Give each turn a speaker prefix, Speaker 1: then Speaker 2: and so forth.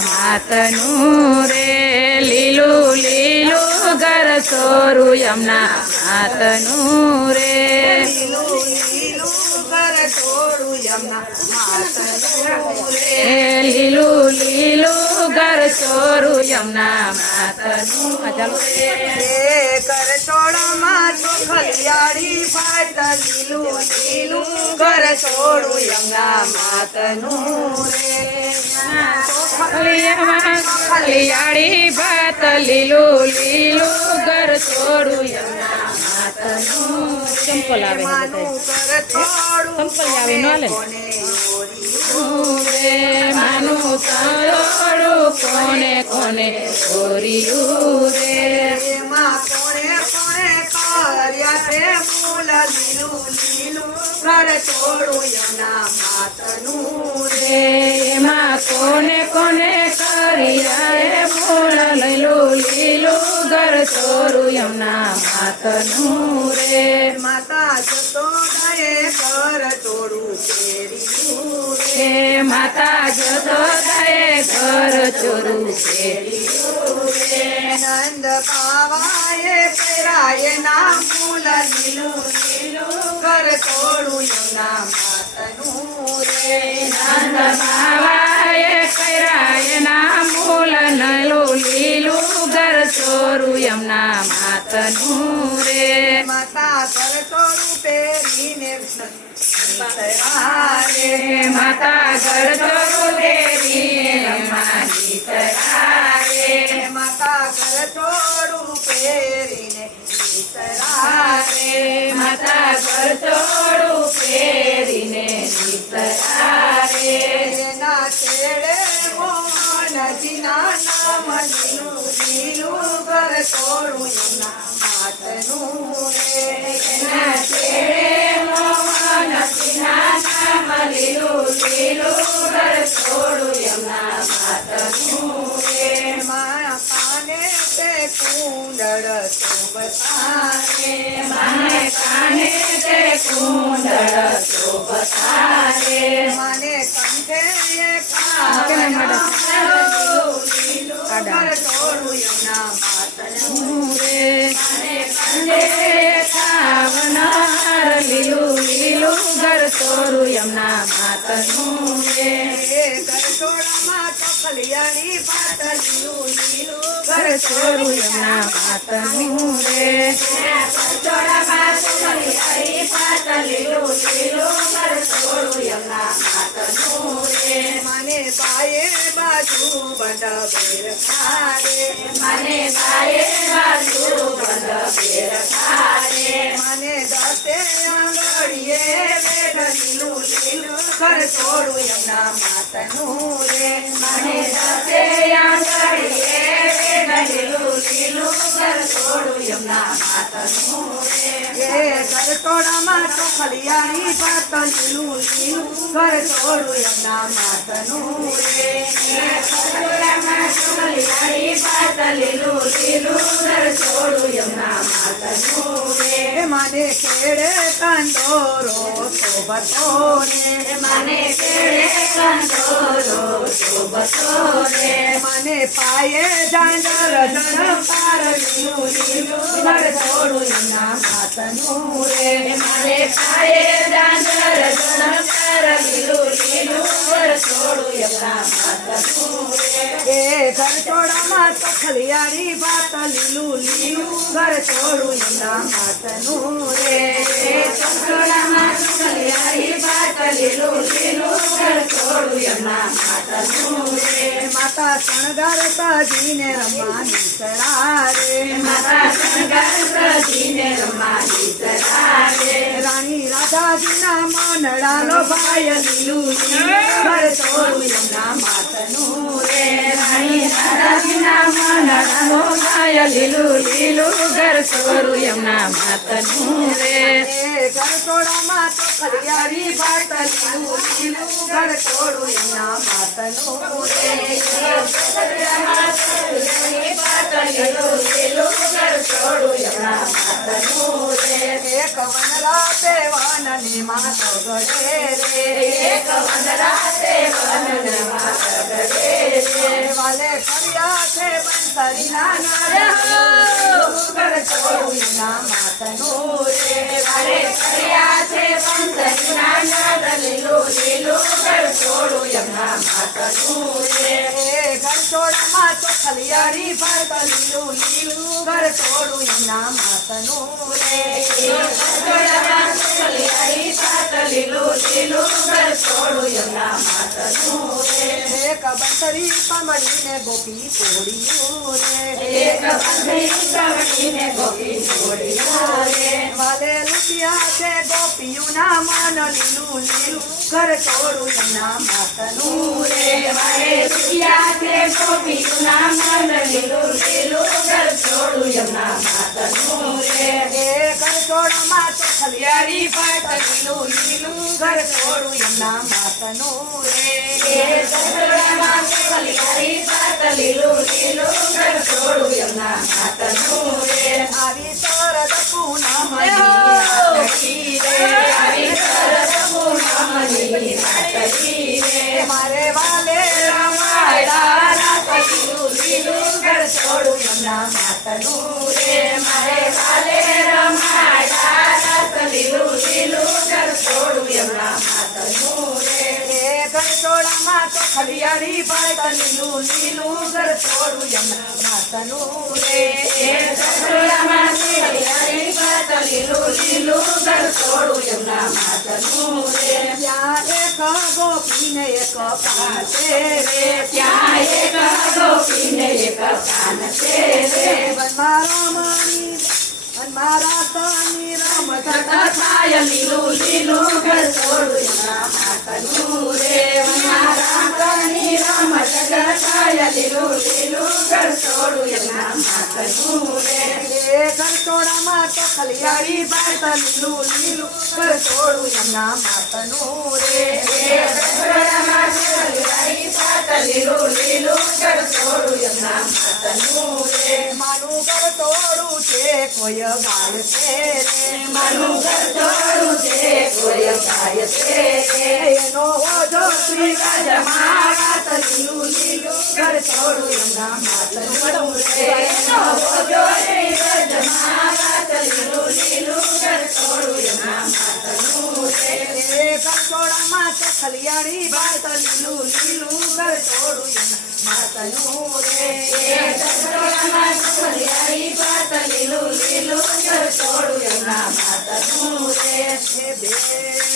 Speaker 1: માતનું રે, લીલું લીલું ઘર સોરું યમના માતનું રે.
Speaker 2: લીલું લીલું ઘર
Speaker 1: સોરું યમના માતનું
Speaker 2: કર છોડમાં તો ખલિયાળી ફાટ લીલું લીલું ઘર છોડું યમના માતનું
Speaker 1: ખલિયાળી ભાત લીલું લીલું ઘર છોડું. આવે સંપલ આવે ન હાલે
Speaker 2: કોને
Speaker 1: માનું સરોડું કોને કોને ઓરિયું રે?
Speaker 2: એમાં કોણે કોણે કર્યા તે મૂલ લીલું લીલું ઘર છોડું એના માતનું રે?
Speaker 1: એમાં કોને કોને કર્યા રે મૂળ લીલું લીલું ઘર સોરું યમના માતનું રે.
Speaker 2: માતા જતોદાએ ઘર તોડું ફેર્યું રે.
Speaker 1: માતા જશોદાએ ઘર ચોરું ફેર્યું રે.
Speaker 2: નંદ બાવાએ પેરાય ના મૂલ લીલું લીલું ઘર તોડું યમના માતનું રે.
Speaker 1: નંદ બાવાએ માતનું રે
Speaker 2: માતા ઘર તોડું પહેરીને રે
Speaker 1: માતા ઘર ચોરું દેવી મારી તરારે
Speaker 2: માતા ઘર તોડું રીને
Speaker 1: રે માતા ઘર ચોરું ફેરીને નિતરારે
Speaker 2: એના છેડે મોહનજીના નામ લીલું લીલું ઘર તોડું એના માતનું રે
Speaker 1: એના છેડે મોહન સિંહના નામ લીલું લીલું ઘર છોડું યમના માતનું રે
Speaker 2: મારા કાને તે કુંડળ શોભતારે
Speaker 1: મને કાને તે કુંડળ શોભતારે
Speaker 2: મને કંઠે ઘર તોડું એના માતનું
Speaker 1: રે અને કંદે ખાવનાર લીલું લીલું ઘર છોડું યમના માતનું રે
Speaker 2: એ ઘર તોડામાં તો કલિયાળી પાત લીલું લીલું
Speaker 1: ઘર છોડું યમના માતનું રે ચોડા પાસ હરિહરી પાત લીલું લીલું ઘર છોડું યમના માતનું રે
Speaker 2: મને બાએ બાજુ બંધ બેર ખારે
Speaker 1: મને બાએ બાજુ બંધ પેર ખારે
Speaker 2: મને દસે આંગળીએ બેઠ લીલું લીલું ઘર છોડું એમના માતનું રે
Speaker 1: મને દસે આંગળીએ લીલું લીલું ઘર છોડું યમના માતનું રે
Speaker 2: એ ઘર તોડામાં તો ખલિયાળી પાત લીલું લીલું ઘર છોડું એમના માતનું રે
Speaker 1: ચોડામાં ચોલિયાળી પાત
Speaker 2: પાયે ઝાંઝર ઝડપાર લીલું લીલું છોડું ના માતનું રે
Speaker 1: મારે પાયે દાંડર જનકર લીલું લીલું છોડું ના માતનું રે
Speaker 2: એ ઘર છોડામાં તો ખલિયારી ભાત લીલું લીલું ઘર છોડું ના માતનું રે
Speaker 1: ચોડામાં ખલિયારી પાત લીલું લીલું ઘર
Speaker 2: માતા શણગાર સાજીને રમવાની સરારે
Speaker 1: માતા શણગાર સજીને રમાડી સરારે
Speaker 2: રાણી રાધાજીના મોનડાનો ભાઈ લીલું ઘર છોડું એમના માતનું રે એ ઘર છોડામાં તો લીલું લીલું ઘર છોડું એમના માતનું રે એક વનરા દેવાનની માતો ઘડે રે. એક વાલે કર્યા છે બંસરીના નાદ ઘર એના માતનું રે
Speaker 1: વારે કર્યા છે પંચના નાદ લીલું લીલું ઘર છોડું એમના માતનું રે
Speaker 2: ઘર છોડમાં તો ખલિયારી ફરતા લીલું લીલું ઘર છોડું એના માતનું રે
Speaker 1: ઘરમાં કલિયારી પાત લીલું લીલું ઘર છોડું
Speaker 2: બંસરી પમડીને ગોપી તોડ્યું રે વાલે લૂંટ્યા છે ગોપીઓના મન લીલું લીલું. ઘર છોડું એના માતનું
Speaker 1: રે વારે લુટિયા છે ગોપીના મન લીલું લીલું. ઘર છોડું એમના માતનું રે
Speaker 2: એ ઘર છોડમાં તો ખલિયારી પાટ લીલું લીલું. ઘર છોડું
Speaker 1: એમના માતનું રે ઘર છોડું
Speaker 2: એમના માતનું
Speaker 1: રે
Speaker 2: આવી છોડમાં તો ખલિયારી પાટ લીલું છોડું એમના માતનું રે.
Speaker 1: સસરામાં કલિયારી પાત લીલું ઘર
Speaker 2: મારા રમત
Speaker 1: થાય લીલું ઘર છોડું માતનું
Speaker 2: છોડામાં તો ખલિયારી બાત લીલું લીલું ઘર છોડું એમના માતનું રે.
Speaker 1: એ તો ખલિયારી પાત લીલું લીલું ઘર છોડું એમના માતનું રે.
Speaker 2: માનું ઘર છોડું છે કોઈ ગાય છે રે.
Speaker 1: મારું ઘર છોડું છે કોઈ ગાય છે
Speaker 2: ઓજો શ્રી
Speaker 1: રાજમાં રાત લીલું લીલું ઘર છોડું એમના માતનું રે એનો ઓજો રે રાજમાં રાત લીલું લીલું ઘર છોડું એમના માતનું રે
Speaker 2: એ ઘર છોડામાં તો ખલિયારી બાત લીલું લીલું ઘર છોડું એમના માતનું રે
Speaker 1: એ સસરામાં કલિયારી પાત લીલું લીલું ઘર છોડું એમના માતનું રે
Speaker 2: એ બેન